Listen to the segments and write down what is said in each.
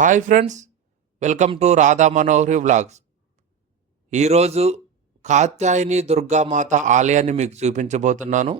Hi friends, welcome to Radha Manohari vlogs. ఈరోజు కాత్యాయని దుర్గామాత ఆలయాన్ని మీకు చూపించబోతున్నాను.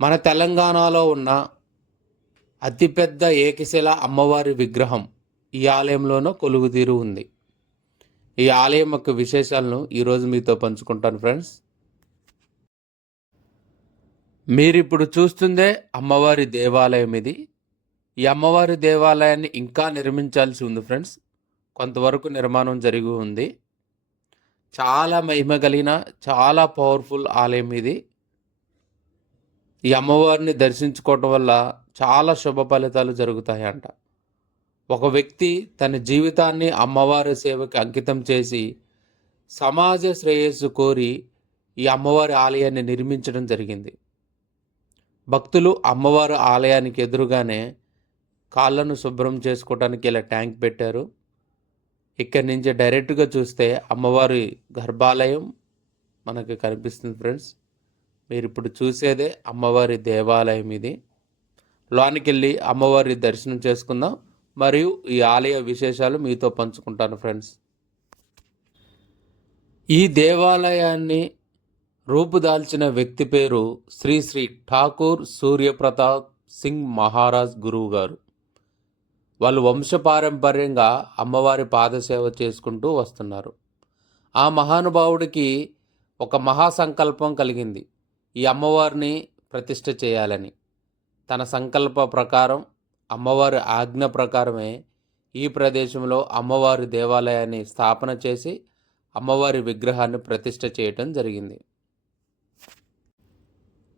మన తెలంగాణలో ఉన్న అతిపెద్ద ఏకశిల అమ్మవారి విగ్రహం ఈ ఆలయంలోనూ కొలువుదీరు ఉంది. ఈ ఆలయం యొక్క విశేషాలను ఈరోజు మీతో పంచుకుంటాను ఫ్రెండ్స్. మీరిప్పుడు చూస్తుందే అమ్మవారి దేవాలయం ఇది. ఈ అమ్మవారి దేవాలయాన్ని ఇంకా నిర్మించాల్సి ఉంది ఫ్రెండ్స్. కొంతవరకు నిర్మాణం జరిగి ఉంది. చాలా మహిమ కలిగిన చాలా పవర్ఫుల్ ఆలయం ఇది. ఈ అమ్మవారిని దర్శించుకోవటం వల్ల చాలా శుభ ఫలితాలు జరుగుతాయంట. ఒక వ్యక్తి తన జీవితాన్ని అమ్మవారి సేవకి అంకితం చేసి సమాజ శ్రేయస్సు కోరి ఈ అమ్మవారి ఆలయాన్ని నిర్మించడం జరిగింది. భక్తులు అమ్మవారి ఆలయానికి ఎదురుగానే కాళ్ళను శుభ్రం చేసుకోవడానికి ఇలా ట్యాంక్ పెట్టారు. ఇక్కడి నుంచి డైరెక్ట్గా చూస్తే అమ్మవారి గర్భాలయం మనకి కనిపిస్తుంది ఫ్రెండ్స్. మీరు ఇప్పుడు చూసేదే అమ్మవారి దేవాలయం ఇది. లోనికి వెళ్ళి అమ్మవారి దర్శనం చేసుకుందాం, మరియు ఈ ఆలయ విశేషాలు మీతో పంచుకుంటాను ఫ్రెండ్స్. ఈ దేవాలయాన్ని రూపుదాల్చిన వ్యక్తి పేరు శ్రీ శ్రీ ఠాకూర్ సూర్యప్రతాప్ సింగ్ మహారాజ్ గురువు గారు. వాళ్ళు వంశపారంపర్యంగా అమ్మవారి పాదసేవ చేసుకుంటూ వస్తున్నారు. ఆ మహానుభావుడికి ఒక మహాసంకల్పం కలిగింది, ఈ అమ్మవారిని ప్రతిష్ఠ చేయాలని. తన సంకల్ప ప్రకారం, అమ్మవారి ఆజ్ఞ ప్రకారమే ఈ ప్రదేశంలో అమ్మవారి దేవాలయాన్ని స్థాపన చేసి అమ్మవారి విగ్రహాన్ని ప్రతిష్ఠ చేయటం జరిగింది.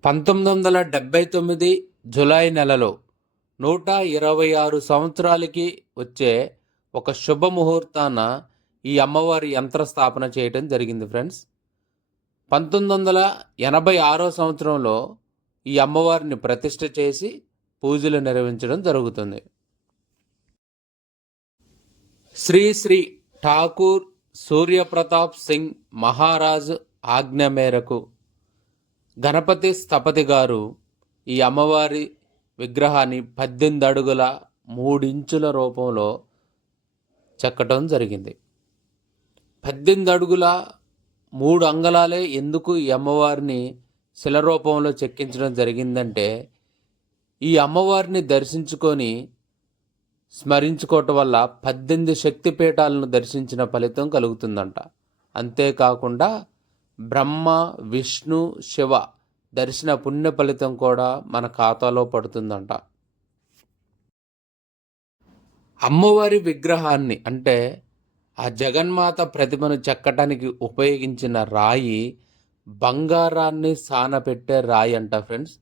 1979 జూలై నెలలో 126 సంవత్సరాలకి వచ్చే ఒక శుభముహూర్తాన ఈ అమ్మవారి యంత్ర స్థాపన చేయటం జరిగింది ఫ్రెండ్స్. 1986 సంవత్సరంలో ఈ అమ్మవారిని ప్రతిష్ఠ చేసి పూజలు నిర్వహించడం జరుగుతుంది. శ్రీ శ్రీ ఠాకూర్ సూర్యప్రతాప్ సింగ్ మహారాజ్ ఆజ్ఞ మేరకు గణపతి స్థపతి గారు ఈ అమ్మవారి విగ్రహాన్ని 18 అడుగుల 3 ఇంచుల రూపంలో చెక్కటం జరిగింది. 18 అడుగుల 3 అంగళాలే ఎందుకు ఈ అమ్మవారిని శిలరూపంలో చెక్కించడం జరిగిందంటే, ఈ అమ్మవారిని దర్శించుకొని స్మరించుకోవటం వల్ల 18 శక్తిపీఠాలను దర్శించిన ఫలితం కలుగుతుందంట. అంతేకాకుండా బ్రహ్మ, విష్ణు, శివ దర్శన పుణ్య ఫలితం కూడా మన ఖాతాలో పడుతుందంట. అమ్మవారి విగ్రహాన్ని అంటే ఆ జగన్మాత ప్రతిమను చెక్కటానికి ఉపయోగించిన రాయి బంగారాన్ని సానపెట్టే రాయి అంట ఫ్రెండ్స్.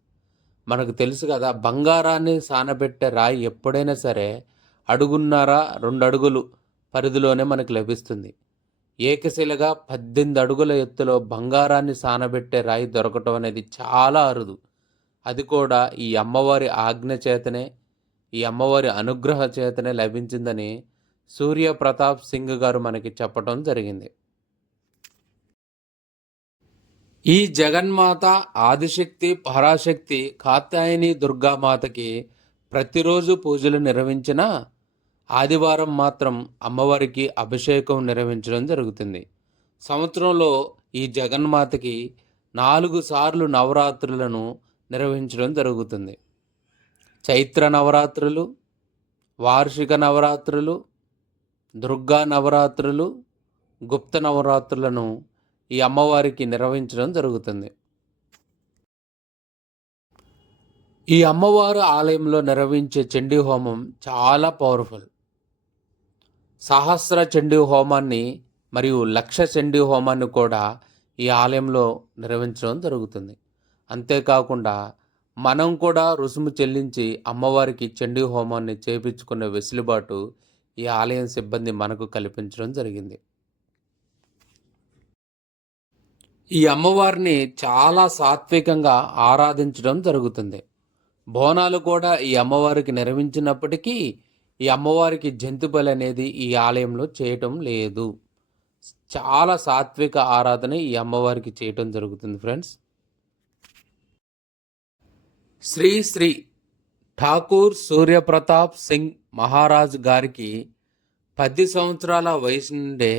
మనకు తెలుసు కదా, బంగారాన్ని సానపెట్టే రాయి ఎప్పుడైనా సరే 1.5-2 అడుగులు పరిధిలోనే మనకు లభిస్తుంది. ఏకశిలగా 18 అడుగుల ఎత్తులో బంగారాన్ని సానబెట్టే రాయి దొరకటం అనేది చాలా అరుదు. అది కూడా ఈ అమ్మవారి ఆజ్ఞ చేతనే, ఈ అమ్మవారి అనుగ్రహ చేతనే లభించిందని సూర్యప్రతాప్ సింగ్ గారు మనకి చెప్పటం జరిగింది. ఈ జగన్మాత ఆదిశక్తి పరాశక్తి కాత్యాయని దుర్గామాతకి ప్రతిరోజు పూజలు నిర్వహించిన ఆదివారం మాత్రం అమ్మవారికి అభిషేకం నిర్వహించడం జరుగుతుంది. సంవత్సరంలో ఈ జగన్మాతకి 4 సార్లు నవరాత్రులను నిర్వహించడం జరుగుతుంది. చైత్ర నవరాత్రులు, వార్షిక నవరాత్రులు, దుర్గా నవరాత్రులు, గుప్త నవరాత్రులను ఈ అమ్మవారికి నిర్వహించడం జరుగుతుంది. ఈ అమ్మవారు ఆలయంలో నిర్వహించే చండీ హోమం చాలా పవర్ఫుల్. సహస్ర చండీ హోమాన్ని మరియు 1,00,000 చండీ హోమాన్ని కూడా ఈ ఆలయంలో నిర్వహించడం జరుగుతుంది. అంతేకాకుండా మనం కూడా రుసుము చెల్లించి అమ్మవారికి చండీ హోమాన్ని చేయించుకునే వెసులుబాటు ఈ ఆలయం సిబ్బంది మనకు కల్పించడం జరిగింది. ఈ అమ్మవారిని చాలా సాత్వికంగా ఆరాధించడం జరుగుతుంది. బోనాలు కూడా ఈ అమ్మవారికి నిర్వహించినప్పటికీ ఈ అమ్మవారికి జంతు బలి అనేది ఈ ఆలయంలో చేయటం లేదు. చాలా సాత్విక ఆరాధన ఈ అమ్మవారికి చేయటం జరుగుతుంది ఫ్రెండ్స్. శ్రీ శ్రీ ఠాకూర్ సూర్యప్రతాప్ సింగ్ మహారాజ్ గారికి 10 సంవత్సరాల వయసు నుండే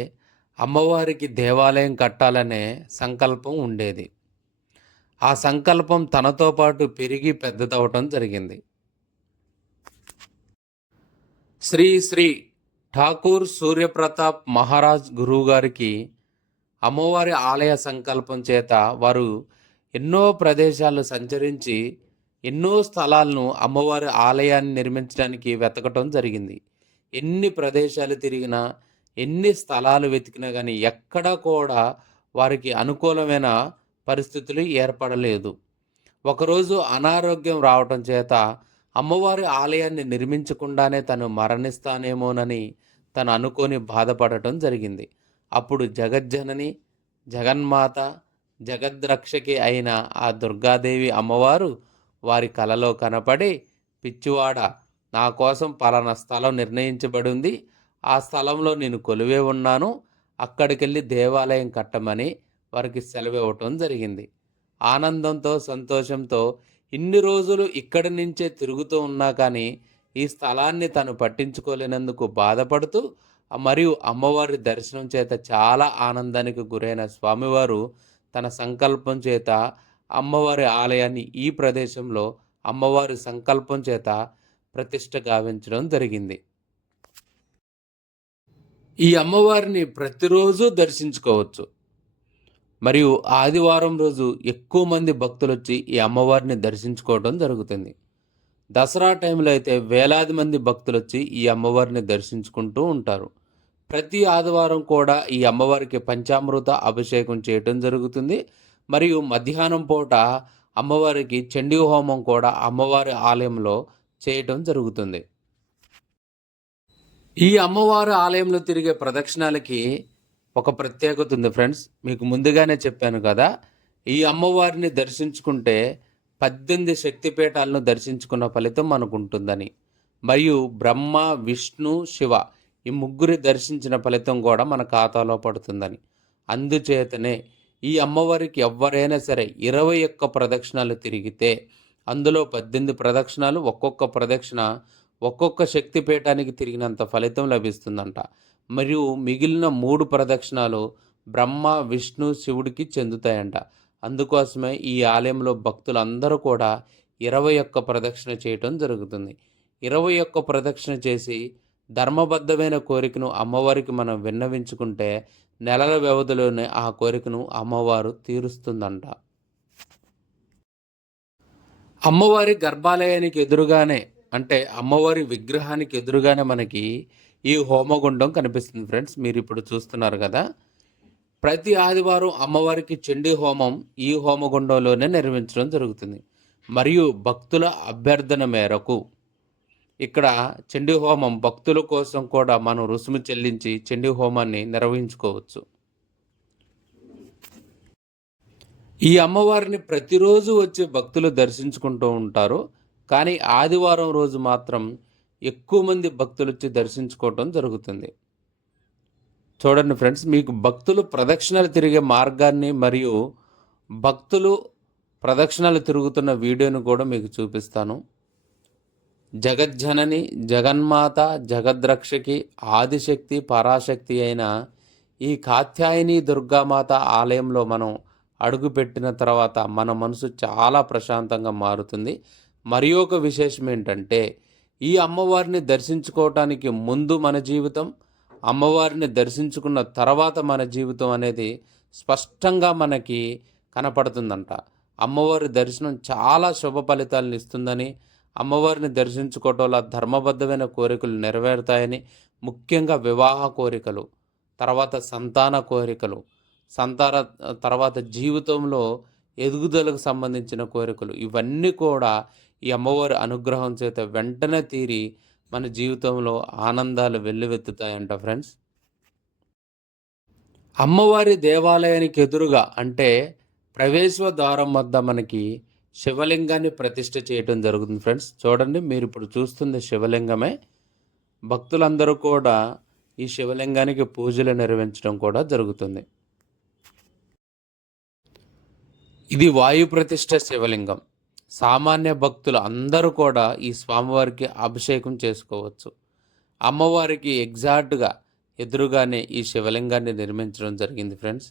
అమ్మవారికి దేవాలయం కట్టాలనే సంకల్పం ఉండేది. ఆ సంకల్పం తనతో పాటు పెరిగి పెద్దదవటం జరిగింది. శ్రీ శ్రీ ఠాకూర్ సూర్యప్రతాప్ మహారాజ్ గురువు గారికి అమ్మవారి ఆలయ సంకల్పం చేత వారు ఎన్నో ప్రదేశాలు సంచరించి ఎన్నో స్థలాలను అమ్మవారి ఆలయాన్ని నిర్మించడానికి వెతకటం జరిగింది. ఎన్ని ప్రదేశాలు తిరిగినా, ఎన్ని స్థలాలు వెతికినా కానీ ఎక్కడా కూడా వారికి అనుకూలమైన పరిస్థితులు ఏర్పడలేదు. ఒకరోజు అనారోగ్యం రావటం చేత అమ్మవారి ఆలయాన్ని నిర్మించకుండానే తను మరణిస్తానేమోనని తను అనుకొని బాధపడటం జరిగింది. అప్పుడు జగజ్జనని, జగన్మాత, జగద్రక్షకి అయిన ఆ దుర్గాదేవి అమ్మవారు వారి కలలో కనపడి, పిచ్చివాడ, నా కోసం పలానా స్థలం నిర్ణయించబడి ఉంది, ఆ స్థలంలో నేను కొలువే ఉన్నాను, అక్కడికెళ్ళి దేవాలయం కట్టమని వారికి సెలవివ్వటం జరిగింది. ఆనందంతో సంతోషంతో ఇన్ని రోజులు ఇక్కడి నుంచే తిరుగుతూ ఉన్నా కానీ ఈ స్థలాన్ని తను పట్టించుకోలేనందుకు బాధపడుతూ మరియు అమ్మవారి దర్శనం చేత చాలా ఆనందానికి గురైన స్వామివారు తన సంకల్పం చేత అమ్మవారి ఆలయాన్ని ఈ ప్రదేశంలో అమ్మవారి సంకల్పం చేత ప్రతిష్ఠ గావించడం జరిగింది. ఈ అమ్మవారిని ప్రతిరోజు దర్శించుకోవచ్చు. మరియు ఆదివారం రోజు ఎక్కువ మంది భక్తులు వచ్చి ఈ అమ్మవారిని దర్శించుకోవడం జరుగుతుంది. దసరా టైంలో అయితే వేలాది మంది భక్తులు వచ్చి ఈ అమ్మవారిని దర్శించుకుంటూ ఉంటారు. ప్రతి ఆదివారం కూడా ఈ అమ్మవారికి పంచామృత అభిషేకం చేయటం జరుగుతుంది. మరియు మధ్యాహ్నం పూట అమ్మవారికి చండీ హోమం కూడా అమ్మవారి ఆలయంలో చేయటం జరుగుతుంది. ఈ అమ్మవారి ఆలయంలో తిరిగే ప్రదక్షిణాలకి ఒక ప్రత్యేకత ఉంది ఫ్రెండ్స్. మీకు ముందుగానే చెప్పాను కదా, ఈ అమ్మవారిని దర్శించుకుంటే 18 శక్తిపీఠాలను దర్శించుకున్న ఫలితం మనకు ఉంటుందని, మరియు బ్రహ్మ, విష్ణు, శివ ఈ ముగ్గురి దర్శించిన ఫలితం కూడా మన ఖాతాలో పడుతుందని. అందుచేతనే ఈ అమ్మవారికి ఎవరైనా సరే 21 ప్రదక్షిణాలు తిరిగితే అందులో 18 ప్రదక్షిణాలు, ఒక్కొక్క ప్రదక్షిణ ఒక్కొక్క శక్తిపీఠానికి తిరిగినంత ఫలితం లభిస్తుందంట. మరియు మిగిలిన 3 ప్రదక్షిణాలు బ్రహ్మ, విష్ణు, శివుడికి చెందుతాయంట. అందుకోసమే ఈ ఆలయంలో భక్తులందరూ కూడా 21 ప్రదక్షిణ చేయటం జరుగుతుంది. 21 ప్రదక్షిణ చేసి ధర్మబద్ధమైన కోరికను అమ్మవారికి మనం విన్నవించుకుంటే నెలల వ్యవధిలోనే ఆ కోరికను అమ్మవారు తీరుస్తుందంట. అమ్మవారి గర్భాలయానికి ఎదురుగానే, అంటే అమ్మవారి విగ్రహానికి ఎదురుగానే మనకి ఈ హోమగుండం కనిపిస్తుంది ఫ్రెండ్స్. మీరు ఇప్పుడు చూస్తున్నారు కదా, ప్రతి ఆదివారం అమ్మవారికి చండీ హోమం ఈ హోమగుండంలోనే నిర్వహించడం జరుగుతుంది. మరియు భక్తుల అభ్యర్థన మేరకు ఇక్కడ చండీ హోమం భక్తుల కోసం కూడా మనం రుసుము చెల్లించి చండీ హోమాన్ని నిర్వహించుకోవచ్చు. ఈ అమ్మవారిని ప్రతిరోజు వచ్చే భక్తులు దర్శించుకుంటూ ఉంటారు. కానీ ఆదివారం రోజు మాత్రం ఎక్కువ మంది భక్తులు వచ్చి దర్శించుకోవటం జరుగుతుంది. చూడండి ఫ్రెండ్స్, మీకు భక్తులు ప్రదక్షిణలు తిరిగే మార్గాన్ని మరియు భక్తులు ప్రదక్షిణలు తిరుగుతున్న వీడియోను కూడా మీకు చూపిస్తాను. జగజ్జనని, జగన్మాత, జగద్రక్షకి, ఆదిశక్తి, పరాశక్తి అయిన ఈ కాత్యాయని దుర్గామాత ఆలయంలో మనం అడుగుపెట్టిన తర్వాత మన మనసు చాలా ప్రశాంతంగా మారుతుంది. మరి ఒక విశేషం ఏంటంటే, ఈ అమ్మవారిని దర్శించుకోవటానికి ముందు మన జీవితం, అమ్మవారిని దర్శించుకున్న తర్వాత మన జీవితం అనేది స్పష్టంగా మనకి కనపడుతుందంట. అమ్మవారి దర్శనం చాలా శుభ ఫలితాలను ఇస్తుందని, అమ్మవారిని దర్శించుకోవటం వల్ల ధర్మబద్ధమైన కోరికలు నెరవేరుతాయని, ముఖ్యంగా వివాహ కోరికలు, తర్వాత సంతాన కోరికలు, తర్వాత జీవితంలో ఎదుగుదలకు సంబంధించిన కోరికలు, ఇవన్నీ కూడా ఈ అమ్మవారి అనుగ్రహం చేత వెంటనే తీరి మన జీవితంలో ఆనందాలు వెల్లువెత్తుతాయంట ఫ్రెండ్స్. అమ్మవారి దేవాలయానికి ఎదురుగా, అంటే ప్రవేశ ద్వారం వద్ద మనకి శివలింగాన్ని ప్రతిష్ఠ చేయటం జరుగుతుంది ఫ్రెండ్స్. చూడండి, మీరు ఇప్పుడు చూస్తుంది శివలింగమే. భక్తులందరూ కూడా ఈ శివలింగానికి పూజలు నిర్వహించడం కూడా జరుగుతుంది. ఇది వాయు ప్రతిష్ఠ శివలింగం. సామాన్య భక్తులు అందరూ కూడా ఈ స్వామివారికి అభిషేకం చేసుకోవచ్చు. అమ్మవారికి ఎగ్జాక్ట్‌గా ఎదురుగానే ఈ శివలింగాన్ని నిర్మించడం జరిగింది ఫ్రెండ్స్.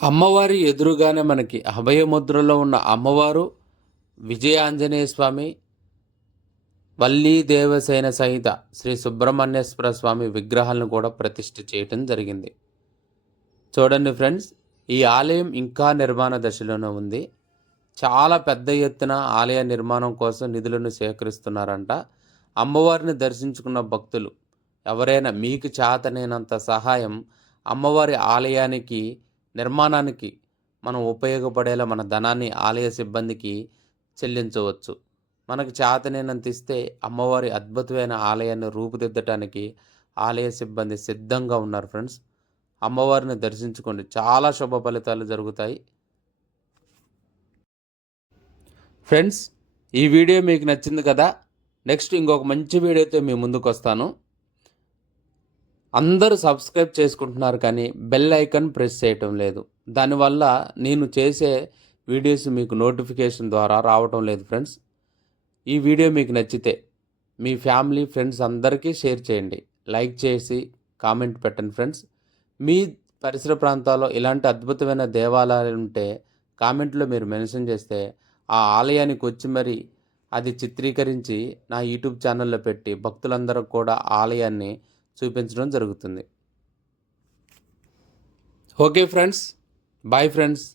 అమ్మవారి ఎదురుగానే మనకి అభయముద్రలో ఉన్న అమ్మవారు, విజయాంజనేయ స్వామి, వల్లీ దేవసేన సహిత శ్రీ సుబ్రహ్మణ్యేశ్వర స్వామి విగ్రహాలను కూడా ప్రతిష్ఠ చేయటం జరిగింది. చూడండి ఫ్రెండ్స్, ఈ ఆలయం ఇంకా నిర్మాణ దశలోనే ఉంది. చాలా పెద్ద ఎత్తున ఆలయ నిర్మాణం కోసం నిధులను సేకరిస్తున్నారంట. అమ్మవారిని దర్శించుకున్న భక్తులు ఎవరైనా మీకు చేతనైనంత సహాయం అమ్మవారి ఆలయానికి నిర్మాణానికి మనం ఉపయోగపడేలా మన ధనాన్ని ఆలయ సిబ్బందికి చెల్లించవచ్చు. మనకు చేతనైనంత ఇస్తే అమ్మవారి అద్భుతమైన ఆలయాన్ని రూపుదిద్దటానికి ఆలయ సిబ్బంది సిద్ధంగా ఉన్నారు ఫ్రెండ్స్. అమ్మవారిని దర్శించుకోండి, చాలా శుభ ఫలితాలు జరుగుతాయి. ఫ్రెండ్స్, ఈ వీడియో మీకు నచ్చింది కదా. నెక్స్ట్ ఇంకొక మంచి వీడియోతో మీ ముందుకు వస్తాను. అందరూ సబ్స్క్రైబ్ చేసుకుంటున్నారు కానీ బెల్ ఐకాన్ ప్రెస్ చేయటం లేదు. దానివల్ల నేను చేసే వీడియోస్ మీకు నోటిఫికేషన్ ద్వారా రావటం లేదు ఫ్రెండ్స్. ఈ వీడియో మీకు నచ్చితే మీ ఫ్యామిలీ ఫ్రెండ్స్ అందరికీ షేర్ చేయండి, లైక్ చేసి కామెంట్ పెట్టండి ఫ్రెండ్స్. మీ పరిసర ప్రాంతాల్లో ఇలాంటి అద్భుతమైన దేవాలయాలు ఉంటే కామెంట్లో మీరు మెన్షన్ చేస్తే ఆ ఆలయానికి వచ్చి మరి అది చిత్రీకరించి నా యూట్యూబ్ ఛానల్లో పెట్టి భక్తులందరూ కూడా ఆలయాన్ని చూపించడం జరుగుతుంది. Okay friends, boy friends.